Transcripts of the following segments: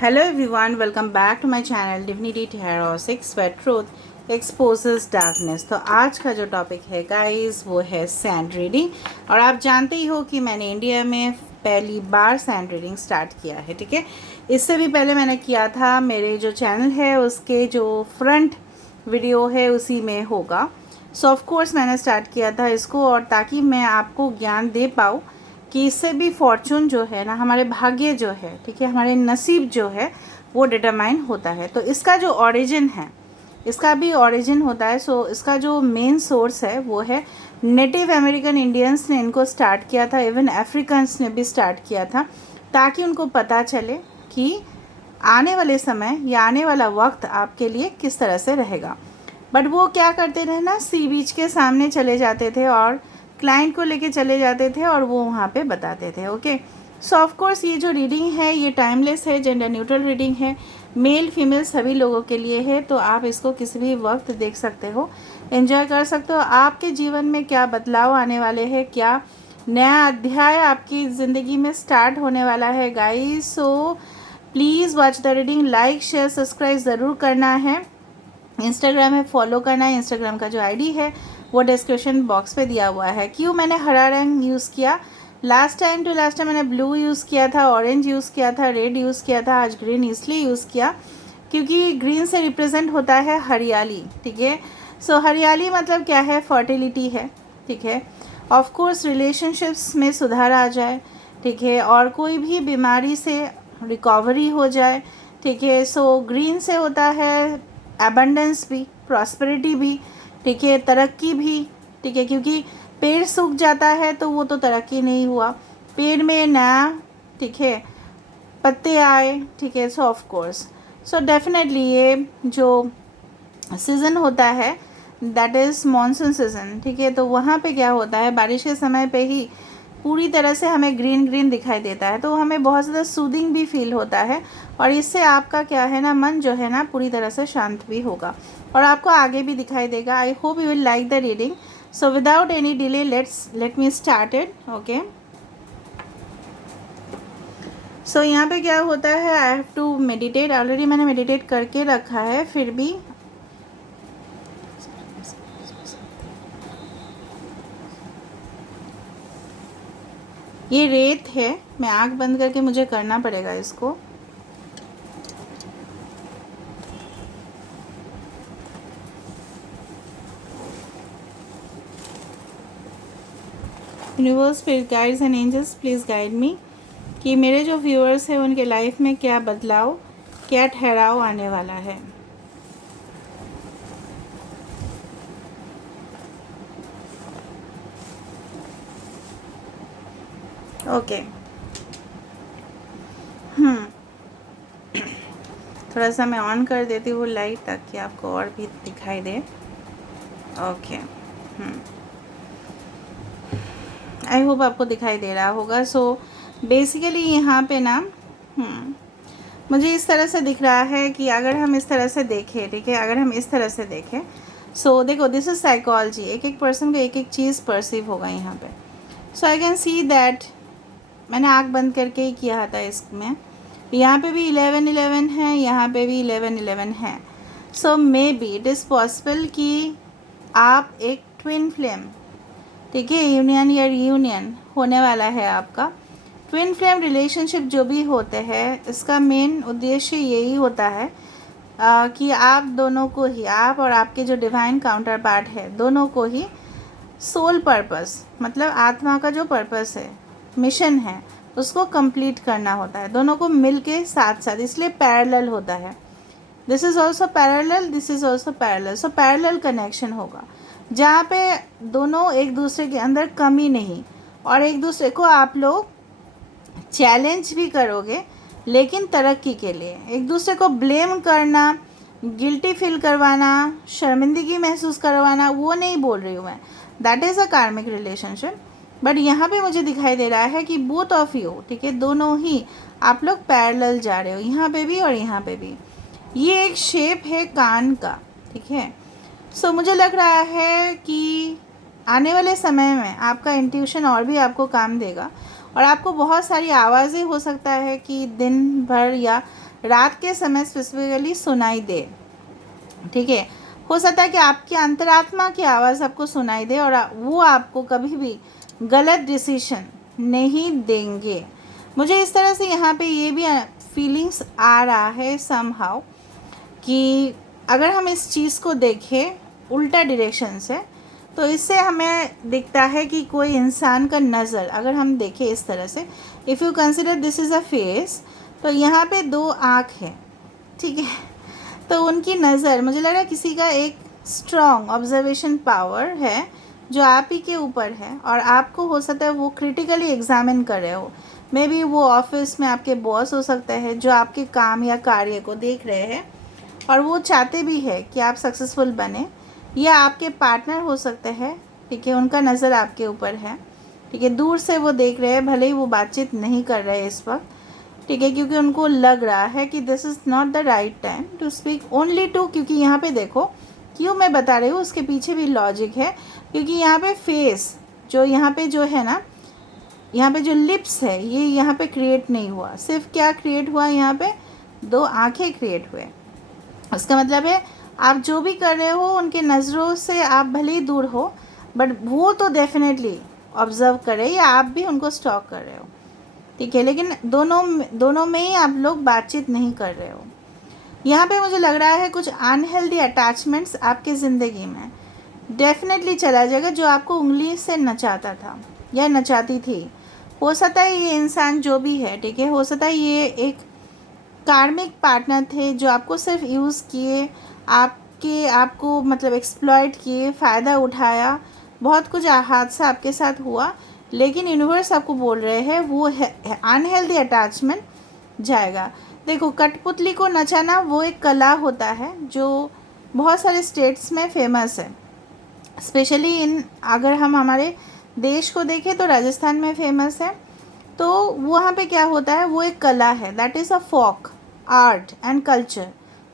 Hello everyone, welcome back to my channel Divinity Tarot 6 where truth exposes darkness। तो आज का जो topic है गाइस वो है सैंड रीडिंग। और आप जानते ही हो कि मैंने इंडिया में पहली बार सैंड रीडिंग स्टार्ट किया है, ठीक है। इससे भी पहले मैंने किया था, मेरे जो चैनल है उसके जो फ्रंट वीडियो है उसी में होगा। सो ऑफ कोर्स मैंने स्टार्ट किया था इसको, और ताकि मैं आपको ज्ञान दे पाऊँ कि इससे भी फॉर्चून जो है ना, हमारे भाग्य जो है, ठीक है, हमारे नसीब जो है वो डिटरमाइन होता है। तो इसका जो ओरिजिन है, इसका भी ओरिजिन होता है। सो इसका जो मेन सोर्स है वो है नेटिव अमेरिकन इंडियंस ने इनको स्टार्ट किया था, इवन अफ्रीकन्स ने भी स्टार्ट किया था, ताकि उनको पता चले कि आने वाले समय या आने वाला वक्त आपके लिए किस तरह से रहेगा। बट वो क्या करते थे ना, सी बीच के सामने चले जाते थे और क्लाइंट को लेके चले जाते थे और वो वहाँ पे बताते थे। ओके, सो ऑफ कोर्स ये जो रीडिंग है ये टाइमलेस है, जेंडर न्यूट्रल रीडिंग है, मेल फीमेल सभी लोगों के लिए है। तो आप इसको किसी भी वक्त देख सकते हो, एंजॉय कर सकते हो। आपके जीवन में क्या बदलाव आने वाले हैं, क्या नया अध्याय आपकी ज़िंदगी में स्टार्ट होने वाला है guys. So please watch the reading, like share subscribe ज़रूर करना है। इंस्टाग्राम में फॉलो करना है, इंस्टाग्राम का जो आईडी है वो डिस्क्रिप्शन बॉक्स पे दिया हुआ है। क्यों मैंने हरा रंग यूज़ किया, लास्ट टाइम मैंने ब्लू यूज़ किया था, ऑरेंज यूज़ किया था, रेड यूज़ किया था, आज ग्रीन इसलिए यूज़ किया क्योंकि ग्रीन से रिप्रेजेंट होता है हरियाली, ठीक है। सो हरियाली मतलब क्या है, फर्टिलिटी है, ठीक है। ऑफ कोर्स रिलेशनशिप्स में सुधार आ जाए, ठीक है, और कोई भी बीमारी से रिकवरी हो जाए, ठीक है। सो ग्रीन से होता है एबंडेंस भी, प्रॉस्पेरिटी भी, ठीक है, तरक्की भी, ठीक है, क्योंकि पेड़ सूख जाता है तो वो तो तरक्की नहीं हुआ, पेड़ में नया, ठीक है, पत्ते आए, ठीक है। सो ऑफ कोर्स, सो डेफिनेटली ये जो सीज़न होता है दैट इज़ मॉनसून सीज़न, ठीक है। तो वहाँ पे क्या होता है, बारिश के समय पे ही पूरी तरह से हमें ग्रीन ग्रीन दिखाई देता है, तो हमें बहुत ज़्यादा सूदिंग भी फील होता है, और इससे आपका क्या है ना, मन जो है ना पूरी तरह से शांत भी होगा और आपको आगे भी दिखाई देगा। I hope you will like the reading. So without any delay let me started. Okay, so यहाँ पे क्या होता है, I have to meditate. Already मैंने मेडिटेट करके रखा है, फिर भी ये रेत है, मैं आँख बंद करके मुझे करना पड़ेगा इसको। Universe, spirit guides and angels, please guide me कि मेरे जो व्यूअर्स हैं उनके लाइफ में क्या बदलाव, क्या ठहराव आने वाला है। ओके, थोड़ा सा मैं ऑन कर देती हूँ लाइट ताकि आपको और भी दिखाई दे। ओके, आई होप आपको दिखाई दे रहा होगा। सो बेसिकली यहाँ पे ना मुझे इस तरह से दिख रहा है कि अगर हम इस तरह से देखें, ठीक है, अगर हम इस तरह से देखें, सो देखो दिस इज साइकोलॉजी, एक एक पर्सन को एक एक चीज़ परसीव होगा यहाँ पे। सो आई कैन सी दैट मैंने आँख बंद करके ही किया था इसमें, यहाँ पे भी 11-11 है, यहाँ पे भी 11-11 है। So maybe it is possible कि आप एक ट्विन फ्लेम, ठीक है, यूनियन या रीयूनियन होने वाला है आपका। ट्विन फ्लेम रिलेशनशिप जो भी होते हैं, इसका मेन उद्देश्य यही होता है कि आप दोनों को ही, आप और आपके जो डिवाइन काउंटर पार्ट है, दोनों को ही सोल पर्पस, मतलब आत्मा का जो पर्पस है, मिशन है, उसको कंप्लीट करना होता है, दोनों को मिल के साथ साथ, इसलिए पैरेलल होता है। This is also parallel, this is also parallel. So parallel connection होगा जहाँ पे दोनों एक दूसरे के अंदर कमी नहीं, और एक दूसरे को आप लोग चैलेंज भी करोगे, लेकिन तरक्की के लिए। एक दूसरे को ब्लेम करना, गिल्टी फील करवाना, शर्मिंदगी महसूस करवाना, वो नहीं बोल रही हूँ मैं, दैट इज़ अ कार्मिक रिलेशनशिप। बट यहाँ पे मुझे दिखाई दे रहा है कि बोथ ऑफ यू, ठीक है, दोनों ही आप लोग पैरेलल जा रहे हो, यहाँ पे भी और यहाँ पे भी। ये एक शेप है कान का, ठीक है। सो मुझे लग रहा है कि आने वाले समय में आपका इंट्यूशन और भी आपको काम देगा, और आपको बहुत सारी आवाज़ें हो सकता है कि दिन भर या रात के समय स्पेसिफिकली सुनाई दे, ठीक है। हो सकता है कि आपकी अंतरात्मा की आवाज़ आपको सुनाई दे और वो आपको कभी भी गलत डिसीजन नहीं देंगे। मुझे इस तरह से यहाँ पे ये भी फीलिंग्स आ रहा है समहाउ कि अगर हम इस चीज़ को देखें उल्टा डायरेक्शन से, तो इससे हमें दिखता है कि कोई इंसान का नज़र अगर हम देखें इस तरह से, if you consider this is a face, तो यहाँ पे 2 आँख है, ठीक है। तो उनकी नज़र, मुझे लग रहा है किसी का एक स्ट्रॉन्ग ऑब्जर्वेशन पावर है जो आप ही के ऊपर है, और आपको हो सकता है वो क्रिटिकली एग्जामिन कर रहे हो। मे बी वो ऑफिस में आपके बॉस हो सकते हैं जो आपके काम या कार्य को देख रहे हैं और वो चाहते भी है कि आप सक्सेसफुल बने, या आपके पार्टनर हो सकते हैं, ठीक है, उनका नज़र आपके ऊपर है, ठीक है। दूर से वो देख रहे हैं, भले ही वो बातचीत नहीं कर रहे इस वक्त, ठीक है, क्योंकि उनको लग रहा है कि this is not the right time to speak only to, क्योंकि यहाँ पे देखो क्यों मैं बता रही हूँ उसके पीछे भी लॉजिक है, क्योंकि यहाँ पे फेस जो यहाँ पे जो है ना, यहाँ पे जो लिप्स है ये यहाँ पे क्रिएट नहीं हुआ, सिर्फ क्या क्रिएट हुआ, यहाँ पे 2 आँखें क्रिएट हुए। उसका मतलब है आप जो भी कर रहे हो उनके नज़रों से आप भले ही दूर हो, बट वो तो डेफिनेटली ऑब्ज़र्व करे, या आप भी उनको स्टॉक कर रहे हो, ठीक है, लेकिन दोनों में ही आप लोग बातचीत नहीं कर रहे हो। यहाँ पे मुझे लग रहा है कुछ अनहेल्दी अटैचमेंट्स आपकी ज़िंदगी में डेफिनेटली चला जाएगा, जो आपको उंगली से नचाता था या नचाती थी। हो सकता है ये इंसान जो भी है, ठीक है, हो सकता है ये एक कार्मिक पार्टनर थे जो आपको सिर्फ यूज़ किए, आपको मतलब एक्सप्लॉइट किए, फ़ायदा उठाया, बहुत कुछ हादसा आपके साथ हुआ, लेकिन यूनिवर्स आपको बोल रहे हैं वो है अनहेल्दी अटैचमेंट जाएगा। देखो, कठपुतली को नचाना वो एक कला होता है जो बहुत सारे स्टेट्स में फेमस है, स्पेशली अगर हम हमारे देश को देखें तो राजस्थान में फेमस है। तो वहाँ पे क्या होता है, वो एक कला है, that is a folk art and culture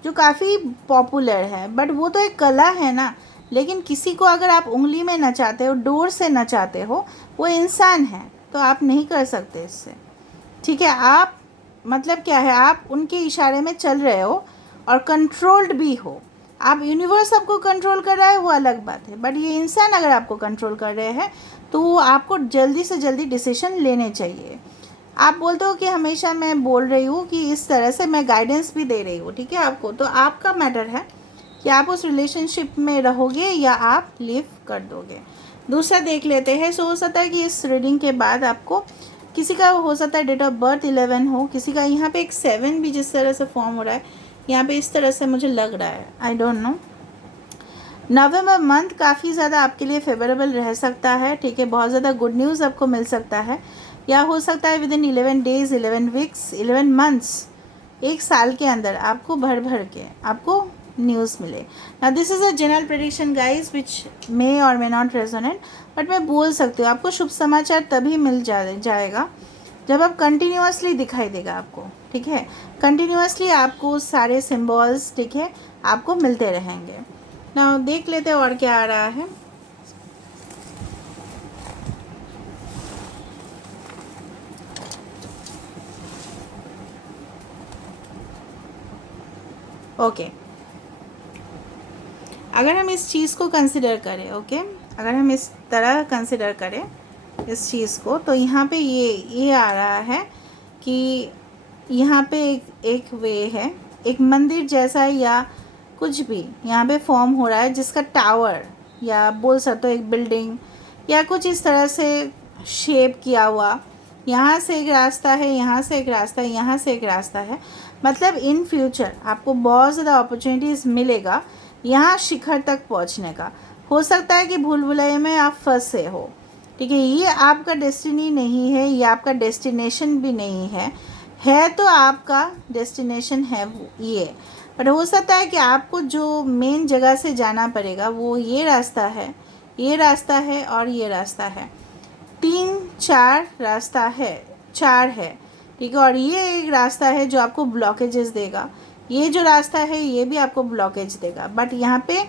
जो काफ़ी पॉपुलर है, बट वो तो एक कला है ना। लेकिन किसी को अगर आप उंगली में नचाते हो, डोर से नचाते हो, वो इंसान है, तो आप नहीं कर सकते इससे, ठीक है। आप मतलब क्या है, आप उनके इशारे में चल रहे हो और कंट्रोल्ड भी हो। आप यूनिवर्स आपको कंट्रोल कर रहा है वो अलग बात है, बट ये इंसान अगर आपको कंट्रोल कर रहे हैं तो आपको जल्दी से जल्दी डिसीजन लेने चाहिए। आप बोलते हो कि हमेशा मैं बोल रही हूँ कि इस तरह से मैं गाइडेंस भी दे रही हूँ, ठीक है आपको, तो आपका मैटर है कि आप उस रिलेशनशिप में रहोगे या आप लीव कर दोगे। दूसरा देख लेते हैं। सो हो सकता है कि इस रीडिंग के बाद आपको किसी का हो सकता है डेट ऑफ बर्थ 11 हो, किसी का यहाँ पे एक 7 भी जिस तरह से फॉर्म हो रहा है यहाँ पे इस तरह से मुझे लग रहा है, I don't know. November month काफ़ी ज़्यादा आपके लिए फेवरेबल रह सकता है, ठीक है, बहुत ज़्यादा गुड न्यूज़ आपको मिल सकता है, या हो सकता है with in 11 days, 11 weeks, 11 months, एक साल के अंदर आपको भर भर के आपको न्यूज़ मिले। ना this is a general prediction guys which may और मे नॉट रेजोनेट, बट मैं बोल सकती हूँ आपको शुभ समाचार तभी मिल जाएगा जब आप कंटिन्यूसली दिखाई देगा आपको, ठीक है, कंटिन्यूसली आपको सारे सिम्बॉल्स, ठीक है, आपको मिलते रहेंगे। ना देख लेते हैं और क्या आ रहा है। ओके, अगर हम इस चीज़ को कंसिडर करें, ओके, अगर हम इस तरह कंसिडर करें इस चीज़ को, तो यहाँ पे ये आ रहा है कि यहाँ पे एक वे है, एक मंदिर जैसा या कुछ भी यहाँ पे फॉर्म हो रहा है, जिसका टावर या बोल सकते हो एक बिल्डिंग या कुछ इस तरह से शेप किया हुआ, यहाँ से एक रास्ता है, यहाँ से एक रास्ता है, यहाँ से एक रास्ता है। मतलब इन फ्यूचर आपको बहुत ज़्यादा अपॉर्चुनिटीज़ मिलेगा यहाँ शिखर तक पहुँचने का। हो सकता है कि भूल भुलैया में आप फंसे हो, ठीक है, ये आपका डेस्टिनी नहीं है, ये आपका डेस्टिनेशन भी नहीं है तो आपका डेस्टिनेशन है ये, पर हो सकता है कि आपको जो मेन जगह से जाना पड़ेगा वो ये रास्ता है, ये रास्ता है और ये रास्ता है, 3-4 रास्ता है, 4 है, ठीक है, और ये एक रास्ता है जो आपको ब्लॉकेजेस देगा, ये जो रास्ता है ये भी आपको ब्लॉकेज देगा, बट यहाँ पे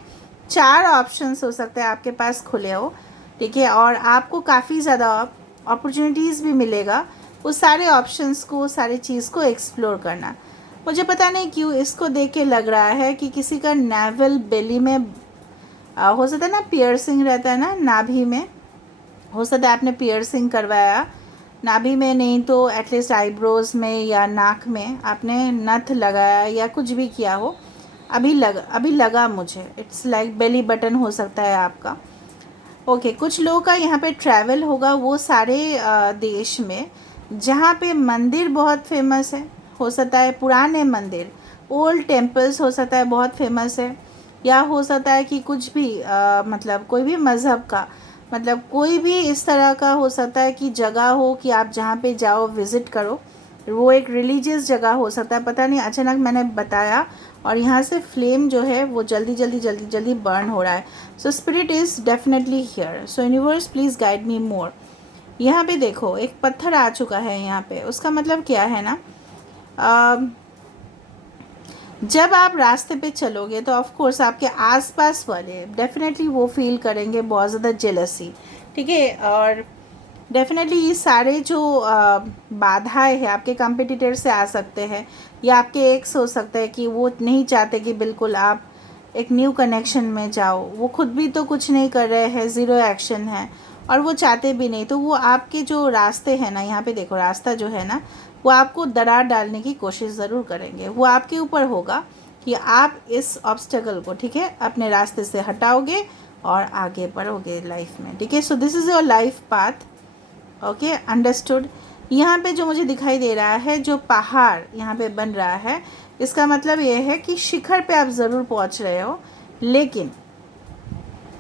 4 ऑप्शंस हो सकते हैं आपके पास खुले हो, ठीक है, और आपको काफ़ी ज़्यादा अपॉर्चुनिटीज़ भी मिलेगा उस सारे ऑप्शंस को, सारी चीज़ को एक्सप्लोर करना। मुझे पता नहीं क्यों इसको देख के लग रहा है कि किसी का नेवल बेली में हो सकता है ना, पियर्सिंग रहता है ना नाभि में, हो सकता है आपने पियर्सिंग करवाया नाभि में, नहीं तो एटलीस्ट आईब्रोज़ में या नाक में आपने नथ लगाया या कुछ भी किया हो। अभी लगा मुझे, इट्स लाइक बेली बटन हो सकता है आपका। ओके, कुछ लोगों का यहाँ पे ट्रैवल होगा वो सारे देश में जहाँ पे मंदिर बहुत फेमस है, हो सकता है पुराने मंदिर, ओल्ड टेम्पल्स हो सकता है बहुत फेमस है, या हो सकता है कि कुछ भी मतलब कोई भी मज़हब का, मतलब कोई भी इस तरह का हो सकता है कि जगह हो कि आप जहाँ पे जाओ विज़िट करो, वो एक रिलीजियस जगह हो सकता है। पता नहीं अचानक मैंने बताया और यहाँ से फ्लेम जो है वो जल्दी बर्न हो रहा है। So spirit is definitely here, so universe please guide me more. यहाँ पे देखो एक पत्थर आ चुका है यहाँ पे, उसका मतलब क्या है ना, जब आप रास्ते पे चलोगे तो ऑफ कोर्स आपके आसपास वाले डेफिनेटली वो फील करेंगे बहुत ज़्यादा जेलसी, ठीक है। और डेफिनेटली ये सारे जो बाधाएं हैं आपके कंपटीटर से आ सकते हैं, या आपके एक्स हो सकता है कि वो नहीं चाहते कि बिल्कुल आप एक न्यू कनेक्शन में जाओ, वो खुद भी तो कुछ नहीं कर रहे हैं, ज़ीरो एक्शन है और वो चाहते भी नहीं, तो वो आपके जो रास्ते हैं ना, यहाँ पे देखो रास्ता जो है ना, वो आपको दरार डालने की कोशिश ज़रूर करेंगे। वो आपके ऊपर होगा कि आप इस ऑब्स्टेकल को, ठीक है, अपने रास्ते से हटाओगे और आगे बढ़ोगे लाइफ में, ठीक है। So this is your life path, okay, understood. यहाँ पे जो मुझे दिखाई दे रहा है, जो पहाड़ यहाँ पे बन रहा है, इसका मतलब ये है कि शिखर पे आप ज़रूर पहुँच रहे हो, लेकिन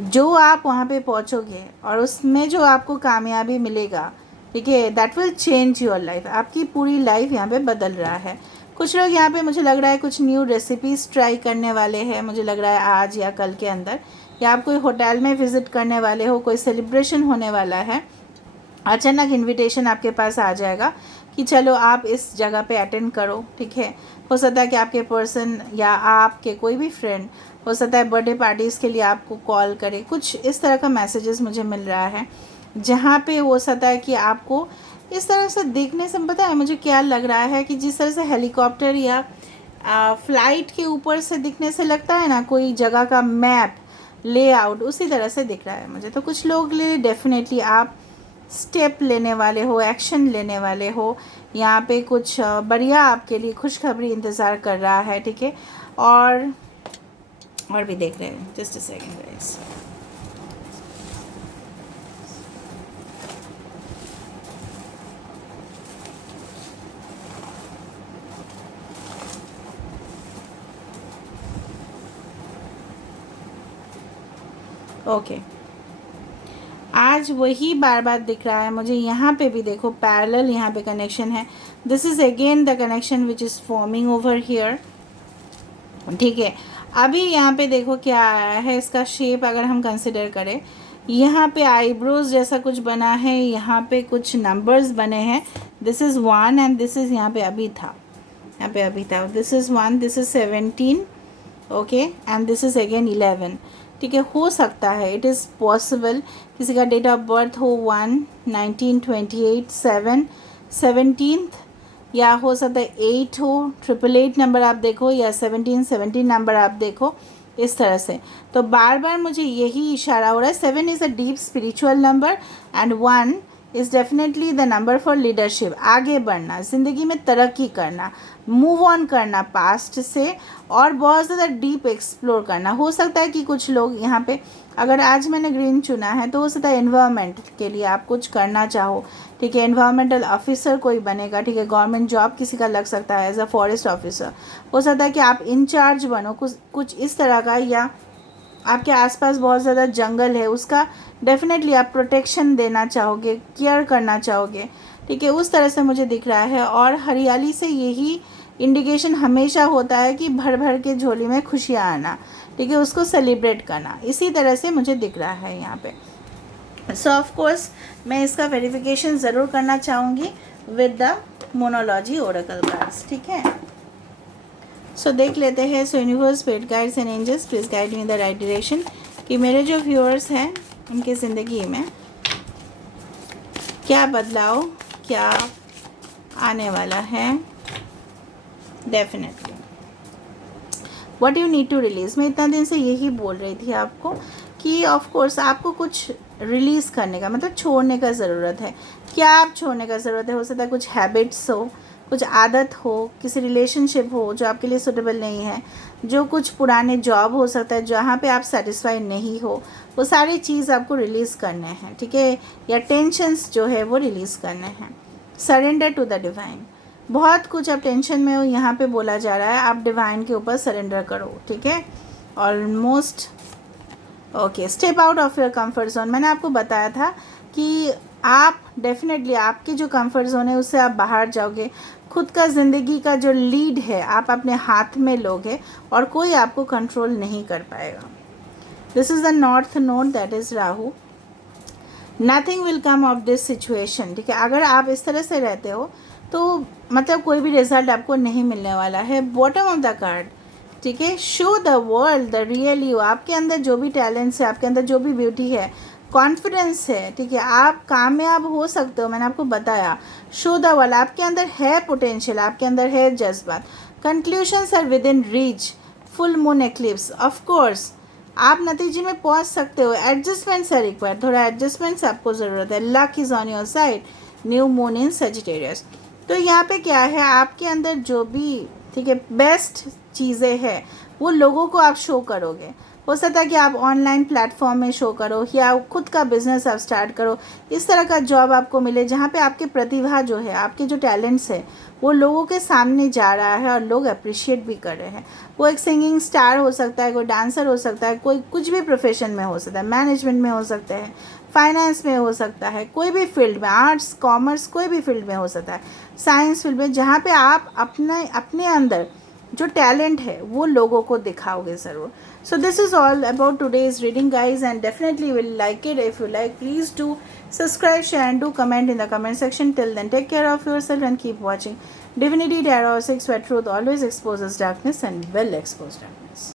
जो आप वहाँ पे पहुँचोगे और उसमें जो आपको कामयाबी मिलेगा, ठीक है, that will change your life, आपकी पूरी लाइफ यहाँ पे बदल रहा है। कुछ लोग यहाँ पे मुझे लग रहा है कुछ न्यू रेसिपीज़ ट्राई करने वाले हैं, मुझे लग रहा है आज या कल के अंदर, या आप कोई होटल में विज़िट करने वाले हो, कोई सेलिब्रेशन होने वाला है, अचानक इनविटेशन आपके पास आ जाएगा कि चलो आप इस जगह पे अटेंड करो, ठीक है। हो सकता है कि आपके पर्सन या आपके कोई भी फ्रेंड हो सकता है बर्थडे पार्टीज़ के लिए आपको कॉल करे, कुछ इस तरह का मैसेजेस मुझे मिल रहा है, जहाँ पे हो सकता है कि आपको इस तरह से देखने से, पता है मुझे क्या लग रहा है कि जिस तरह से हेलीकॉप्टर या फ्लाइट के ऊपर से दिखने से लगता है ना कोई जगह का मैप लेआउट, उसी तरह से दिख रहा है मुझे। तो कुछ लोग लिए डेफिनेटली आप स्टेप लेने वाले हो, एक्शन लेने वाले हो, यहाँ पे कुछ बढ़िया आपके लिए खुशखबरी इंतज़ार कर रहा है, ठीक है। और भी देख रहे हैं, just a second guys. Okay, आज वही बार बार दिख रहा है मुझे। यहाँ पे भी देखो पैरेलल यहाँ पे कनेक्शन है, this is again the connection which is forming over here, ठीक है। अभी यहाँ पे देखो क्या आया है, इसका शेप अगर हम कंसिडर करें, यहाँ पे आईब्रोज जैसा कुछ बना है, यहाँ पे कुछ नंबर्स बने हैं, this is 1 and this is यहाँ पे अभी था, this is 1, this is 17, okay, and this is again 11, ठीक है। हो सकता है, इट इज़ पॉसिबल किसी का डेट ऑफ बर्थ हो 1, 19, 28, 7, 17, या हो सकता है 8 हो, 888 नंबर आप देखो, या 17 नंबर आप देखो, इस तरह से। तो बार बार मुझे यही इशारा हो रहा है, 7 is a deep spiritual number and 1 is definitely the number for leadership, आगे बढ़ना, ज़िंदगी में तरक्की करना, मूव ऑन करना पास्ट से, और बहुत ज़्यादा डीप एक्सप्लोर करना। हो सकता है कि कुछ लोग यहाँ पे, अगर आज मैंने ग्रीन चुना है तो हो सकता है एनवायरनमेंट के लिए आप कुछ करना चाहो, ठीक है। एनवायरमेंटल ऑफिसर कोई बनेगा, ठीक है, गवर्नमेंट जॉब किसी का लग सकता है एज अ फॉरेस्ट ऑफिसर, हो सकता है कि आप इंचार्ज बनो कुछ इस तरह का, या आपके आसपास बहुत ज़्यादा जंगल है, उसका डेफिनेटली आप प्रोटेक्शन देना चाहोगे, केयर करना चाहोगे, ठीक है, उस तरह से मुझे दिख रहा है। और हरियाली से यही इंडिकेशन हमेशा होता है कि भर भर के झोली में खुशियाँ आना, ठीक है, उसको सेलिब्रेट करना, इसी तरह से मुझे दिख रहा है यहाँ पे। सो ऑफ कोर्स मैं इसका वेरिफिकेशन ज़रूर करना चाहूँगी with the moonology oracle cards, ठीक है। सो देख लेते हैं। So universe, spirit guides and angels, please guide me in the right direction, कि मेरे जो व्यूअर्स हैं उनकी ज़िंदगी में क्या बदलाव, क्या आने वाला है, definitely what you need to release. मैं इतना दिन से यही बोल रही थी आपको कि ऑफ कोर्स आपको कुछ रिलीज़ करने का मतलब छोड़ने का ज़रूरत है। क्या आप छोड़ने का ज़रूरत है? हो सकता है कुछ हैबिट्स हो, कुछ आदत हो, किसी रिलेशनशिप हो जो आपके लिए सूटेबल नहीं है, जो कुछ पुराने जॉब हो सकता है जहाँ पे आप सेटिस्फाई नहीं हो, वो सारी चीज़ आपको रिलीज़ करने हैं, ठीक है। या टेंशन्स जो है वो रिलीज़ करने हैं। Surrender to the divine. बहुत कुछ आप टेंशन में हो, यहाँ पे बोला जा रहा है आप डिवाइन के ऊपर सरेंडर करो, ठीक है। Almost okay, step out of your comfort zone. मैंने आपको बताया था कि आप डेफिनेटली आपके जो कंफर्ट जोन है उससे आप बाहर जाओगे, खुद का ज़िंदगी का जो लीड है आप अपने हाथ में लोगे और कोई आपको कंट्रोल नहीं कर पाएगा। This is the north node, that is Rahu. Nothing will come of this situation, ठीक है। अगर आप इस तरह से रहते हो तो मतलब कोई भी रिजल्ट आपको नहीं मिलने वाला है। बॉटम ऑफ द कार्ड, ठीक है। Show the world the real you. आपके अंदर जो भी टैलेंट्स है, आपके अंदर जो भी ब्यूटी है, कॉन्फिडेंस है, ठीक है, आप कामयाब हो सकते हो। मैंने आपको बताया शो द वर्ल्ड, आपके अंदर है पोटेंशियल, आपके अंदर है जज्बात। Conclusions are within reach. Full moon eclipse, of course आप नतीजे में पहुंच सकते हो। एडजस्टमेंट्स आर रिक्वायर्ड, थोड़ा एडजस्टमेंट्स आपको ज़रूरत है। Luck is on your side. New moon in Sagittarius. तो यहाँ पे क्या है, आपके अंदर जो भी, ठीक है, बेस्ट चीज़ें हैं वो लोगों को आप शो करोगे। हो सकता है कि आप ऑनलाइन प्लेटफॉर्म में शो करो या खुद का बिजनेस आप स्टार्ट करो। इस तरह का जॉब आपको मिले जहाँ पे आपकी प्रतिभा जो है, आपके जो टैलेंट्स है वो लोगों के सामने जा रहा है और लोग अप्रिशिएट भी कर रहे हैं। वो एक सिंगिंग स्टार हो सकता है, कोई डांसर हो सकता है, कोई कुछ भी प्रोफेशन में हो सकता है, मैनेजमेंट में हो सकता है, फाइनेंस में हो सकता है, कोई भी फील्ड में, आर्ट्स कॉमर्स कोई भी फील्ड में हो सकता है, साइंस फील्ड में, जहाँ पे आप अपने अंदर जो टैलेंट है वो लोगों को दिखाओगे ज़रूर। So this is all about today's reading guys, and definitely will like it. If you like, please do subscribe, share and do comment in the comment section. Till then, take care of yourself and keep watching Divinity Tarot 6, where truth always exposes darkness and will expose darkness.